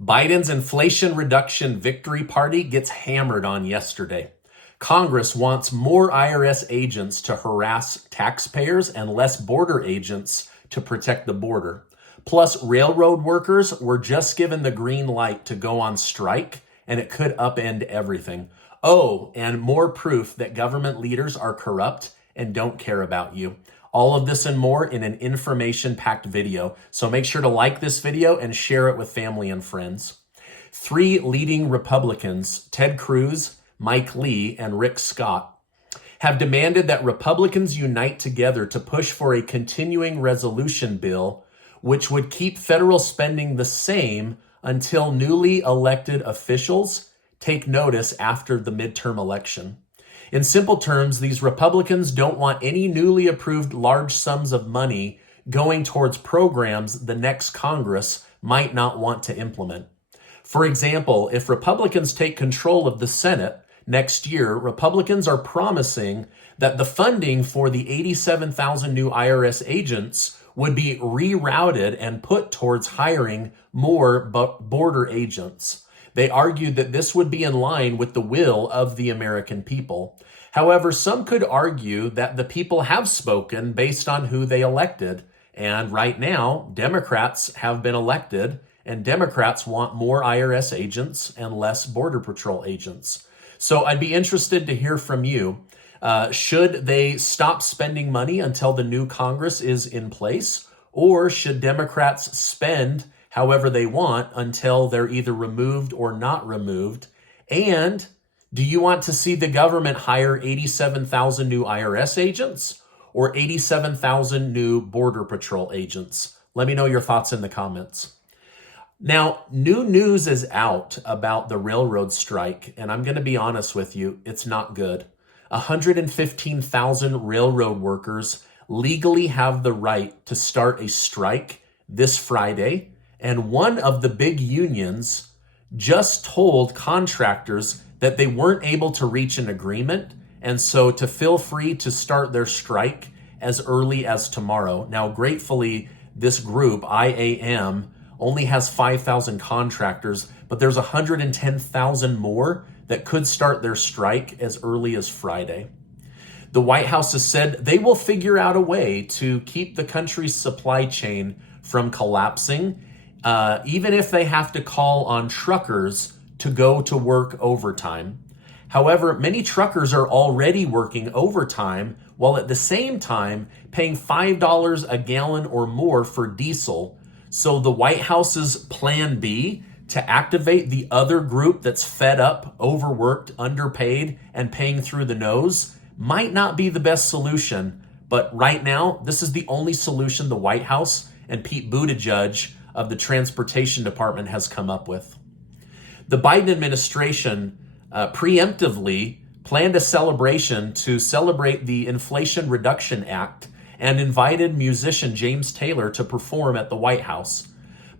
Biden's Inflation Reduction Victory Party gets hammered on yesterday. Congress wants more IRS agents to harass taxpayers and less border agents to protect the border. Plus, railroad workers were just given the green light to go on strike, and it could upend everything. Oh, and more proof that government leaders are corrupt and don't care about you. All of this and more in an information-packed video. So make sure to like this video and share it with family and friends. 3 leading Republicans, Ted Cruz, Mike Lee, and Rick Scott, have demanded that Republicans unite together to push for a continuing resolution bill, which would keep federal spending the same until newly elected officials take notice after the midterm election. In simple terms, these Republicans don't want any newly approved large sums of money going towards programs the next Congress might not want to implement. For example, if Republicans take control of the Senate next year, Republicans are promising that the funding for the 87,000 new IRS agents would be rerouted and put towards hiring more border agents. They argued that this would be in line with the will of the American people. However, some could argue that the people have spoken based on who they elected. And right now, Democrats have been elected, and Democrats want more IRS agents and less Border Patrol agents. So I'd be interested to hear from you. Should they stop spending money until the new Congress is in place? Or should Democrats spend however they want until they're either removed or not removed? And do you want to see the government hire 87,000 new IRS agents or 87,000 new Border Patrol agents? Let me know your thoughts in the comments. Now, new news is out about the railroad strike, and I'm going to be honest with you, it's not good. 115,000 railroad workers legally have the right to start a strike this Friday, and one of the big unions just told contractors that they weren't able to reach an agreement, and so to feel free to start their strike as early as tomorrow. Now, gratefully, this group, IAM, only has 5,000 contractors, but there's 110,000 more that could start their strike as early as Friday. The White House has said they will figure out a way to keep the country's supply chain from collapsing, even if they have to call on truckers to go to work overtime. However, many truckers are already working overtime while at the same time paying $5 a gallon or more for diesel. So the White House's plan B to activate the other group that's fed up, overworked, underpaid, and paying through the nose might not be the best solution. But right now, this is the only solution the White House and Pete Buttigieg of the Transportation Department has come up with. The Biden administration preemptively planned a celebration to celebrate the Inflation Reduction Act and invited musician James Taylor to perform at the White House.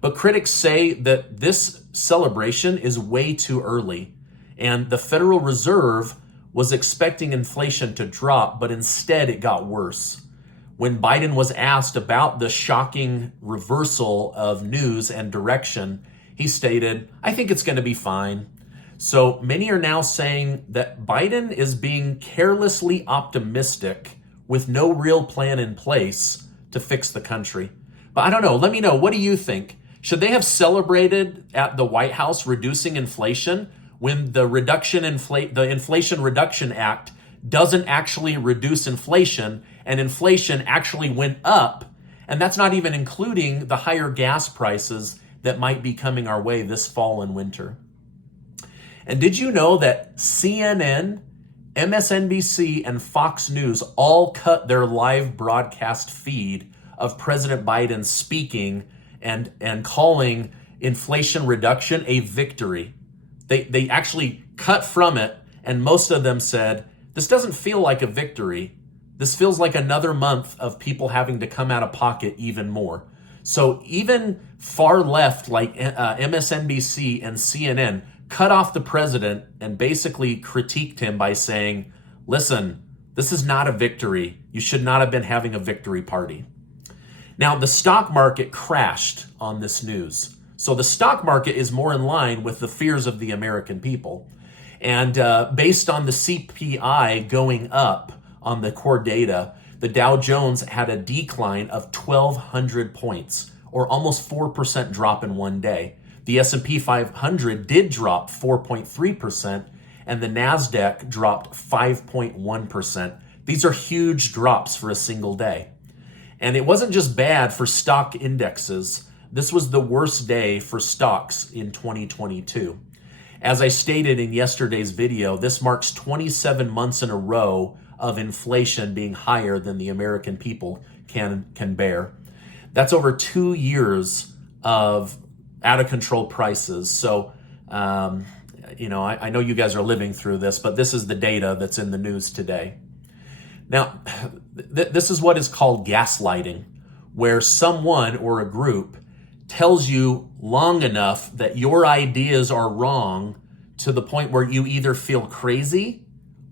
But critics say that this celebration is way too early, and the Federal Reserve was expecting inflation to drop, but instead it got worse. When Biden was asked about the shocking reversal of news and direction, he stated, "I think it's going to be fine." So many are now saying that Biden is being carelessly optimistic with no real plan in place to fix the country. But I don't know. Let me know. What do you think? Should they have celebrated at the White House reducing inflation when the Inflation Reduction Act doesn't actually reduce inflation, and inflation actually went up? And that's not even including the higher gas prices that might be coming our way this fall and winter. And did you know that CNN, MSNBC, and Fox News all cut their live broadcast feed of President Biden speaking and calling inflation reduction a victory? They actually cut from it, and most of them said, this doesn't feel like a victory. This feels like another month of people having to come out of pocket even more. So even far left like MSNBC and CNN cut off the president and basically critiqued him by saying, listen, this is not a victory. You should not have been having a victory party. Now, the stock market crashed on this news. So the stock market is more in line with the fears of the American people. And based on the CPI going up on the core data, the Dow Jones had a decline of 1,200 points, or almost 4% drop in one day. The S&P 500 did drop 4.3%, and the NASDAQ dropped 5.1%. These are huge drops for a single day. And it wasn't just bad for stock indexes. This was the worst day for stocks in 2022. As I stated in yesterday's video, this marks 27 months in a row of inflation being higher than the American people can bear. That's over 2 years of out of control prices. So, I know you guys are living through this, but this is the data that's in the news today. Now, this is what is called gaslighting, where someone or a group tells you long enough that your ideas are wrong to the point where you either feel crazy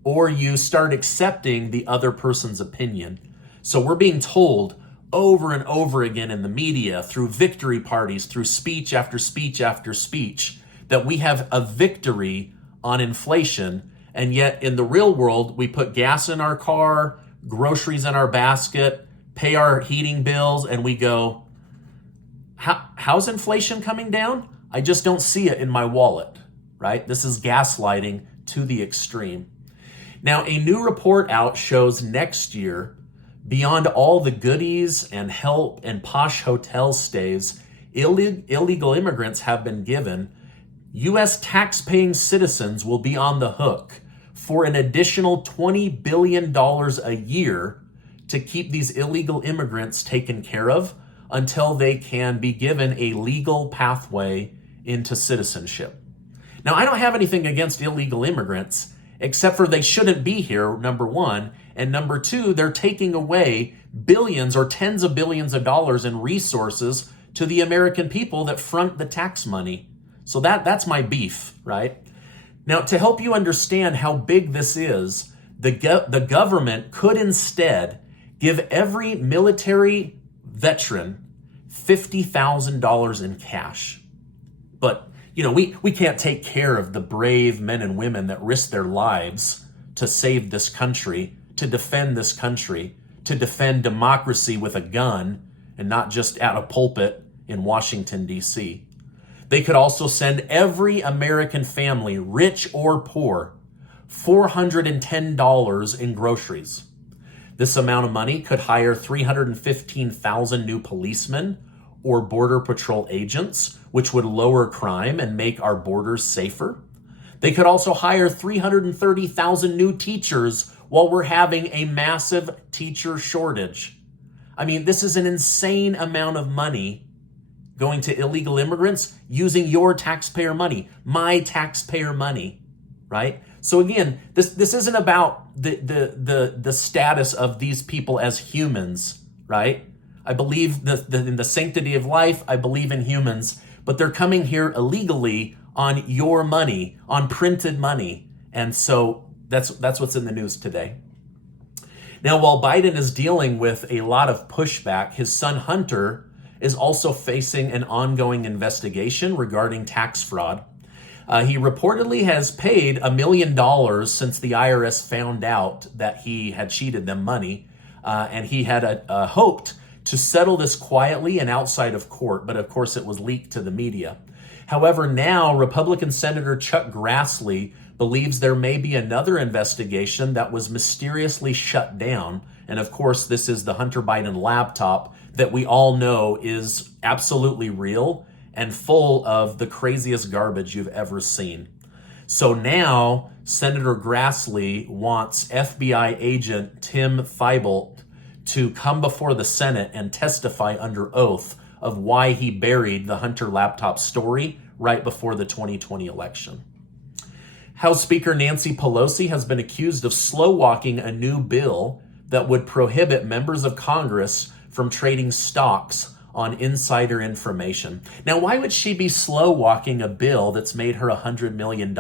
or you start accepting the other person's opinion. So we're being told over and over again in the media, through victory parties, through speech after speech after speech, that we have a victory on inflation. And yet in the real world, we put gas in our car, groceries in our basket, pay our heating bills, and we go, how's inflation coming down? I just don't see it in my wallet, right? This is gaslighting to the extreme. Now, a new report out shows next year, beyond all the goodies and help and posh hotel stays illegal immigrants have been given, U.S. tax-paying citizens will be on the hook for an additional $20 billion a year to keep these illegal immigrants taken care of until they can be given a legal pathway into citizenship. Now, I don't have anything against illegal immigrants, except for they shouldn't be here, number one. And number two, they're taking away billions or tens of billions of dollars in resources to the American people that front the tax money. So that's my beef, right? Now, to help you understand how big this is, the government could instead give every military veteran $50,000 in cash. But, we can't take care of the brave men and women that risk their lives to save this country, to defend this country, to defend democracy with a gun and not just at a pulpit in Washington, D.C. They could also send every American family, rich or poor, $410 in groceries. This amount of money could hire 315,000 new policemen or Border Patrol agents, which would lower crime and make our borders safer. They could also hire 330,000 new teachers while we're having a massive teacher shortage. I mean, this is an insane amount of money going to illegal immigrants using your taxpayer money, my taxpayer money, right? So again, this isn't about the status of these people as humans, right? I believe in the sanctity of life. I believe in humans, but they're coming here illegally on your money, on printed money. And so that's what's in the news today. Now, while Biden is dealing with a lot of pushback, his son Hunter is also facing an ongoing investigation regarding tax fraud. He reportedly has paid $1 million since the IRS found out that he had cheated them money, and he had hoped to settle this quietly and outside of court, but of course it was leaked to the media. However, now Republican Senator Chuck Grassley believes there may be another investigation that was mysteriously shut down, and of course this is the Hunter Biden laptop that we all know is absolutely real and full of the craziest garbage you've ever seen. So now Senator Grassley wants FBI agent Tim Thibault to come before the Senate and testify under oath of why he buried the Hunter laptop story right before the 2020 election. House Speaker Nancy Pelosi has been accused of slow-walking a new bill that would prohibit members of Congress from trading stocks on insider information. Now, why would she be slow-walking a bill that's made her $100 million?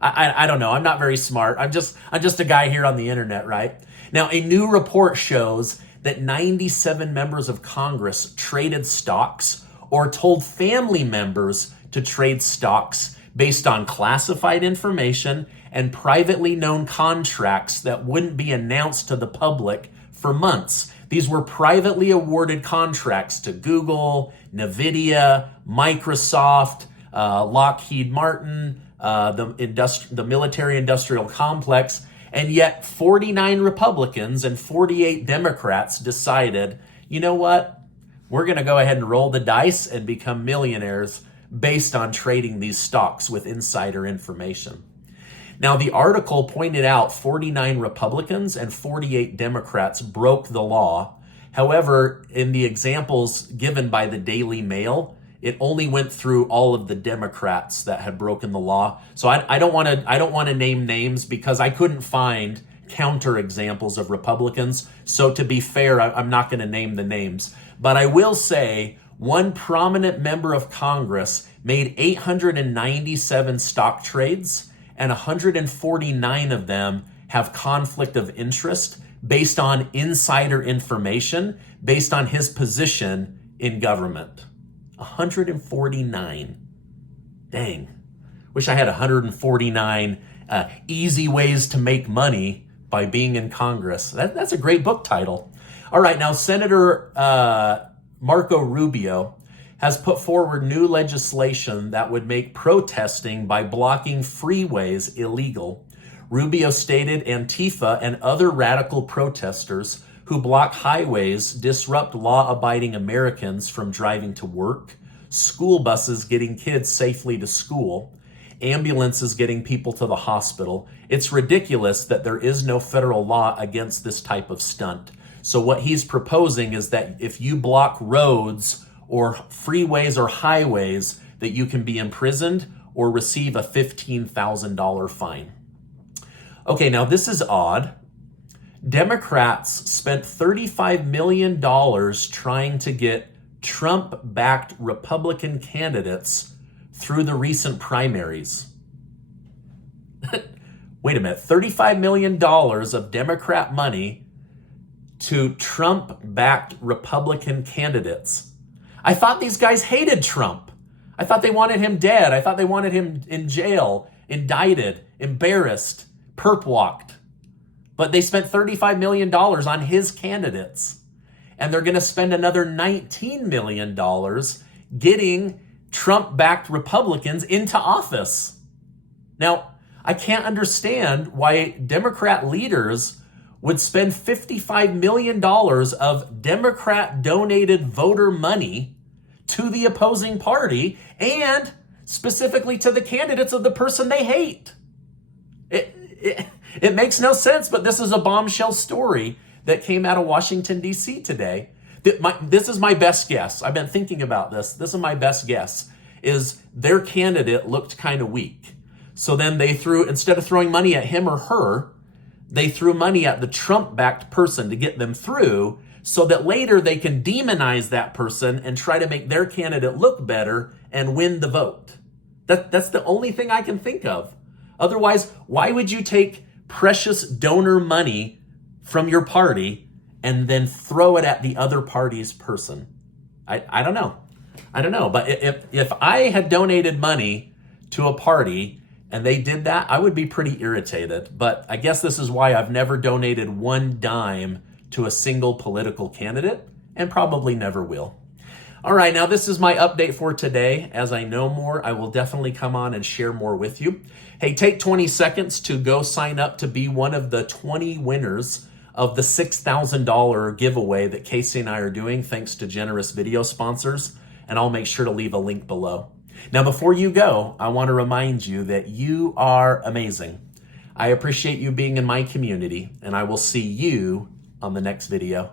I don't know. I'm not very smart. I'm just a guy here on the internet, right? Now, a new report shows that 97 members of Congress traded stocks or told family members to trade stocks based on classified information and privately known contracts that wouldn't be announced to the public for months. These were privately awarded contracts to Google, Nvidia, Microsoft, Lockheed Martin, the military industrial complex, and yet 49 Republicans and 48 Democrats decided, you know what? We're going to go ahead and roll the dice and become millionaires based on trading these stocks with insider information. Now, the article pointed out 49 Republicans and 48 Democrats broke the law. However, in the examples given by the Daily Mail, it only went through all of the Democrats that had broken the law. So I don't want to name names because I couldn't find counter examples of Republicans. So to be fair, I'm not going to name the names. But I will say one prominent member of Congress made 897 stock trades, and 149 of them have conflict of interest based on insider information, based on his position in government. 149. Dang. Wish I had 149 easy ways to make money by being in Congress. That's a great book title. All right, now Senator Marco Rubio has put forward new legislation that would make protesting by blocking freeways illegal. Rubio stated Antifa and other radical protesters who block highways disrupt law-abiding Americans from driving to work, school buses getting kids safely to school, ambulances getting people to the hospital. It's ridiculous that there is no federal law against this type of stunt. So what he's proposing is that if you block roads or freeways or highways, that you can be imprisoned or receive a $15,000 fine. Okay, now this is odd. Democrats spent $35 million trying to get Trump-backed Republican candidates through the recent primaries. Wait a minute, $35 million of Democrat money to Trump-backed Republican candidates. I thought these guys hated Trump. I thought they wanted him dead. I thought they wanted him in jail, indicted, embarrassed, perp-walked. But they spent $35 million on his candidates. And they're going to spend another $19 million getting Trump-backed Republicans into office. Now, I can't understand why Democrat leaders would spend $55 million of Democrat-donated voter money to the opposing party and specifically to the candidates of the person they hate. It makes no sense, but this is a bombshell story that came out of Washington, D.C. today. This is my best guess. I've been thinking about this. This is my best guess, is their candidate looked kind of weak. So then they instead of throwing money at him or her, they threw money at the Trump-backed person to get them through so that later they can demonize that person and try to make their candidate look better and win the vote. That's the only thing I can think of. Otherwise, why would you take precious donor money from your party and then throw it at the other party's person? I don't know. I don't know. But if I had donated money to a party and they did that, I would be pretty irritated. But I guess this is why I've never donated one dime to a single political candidate and probably never will. All right, now this is my update for today. As I know more, I will definitely come on and share more with you. Hey, take 20 seconds to go sign up to be one of the 20 winners of the $6,000 giveaway that Casey and I are doing thanks to generous video sponsors. And I'll make sure to leave a link below. Now, before you go, I want to remind you that you are amazing. I appreciate you being in my community, and I will see you on the next video.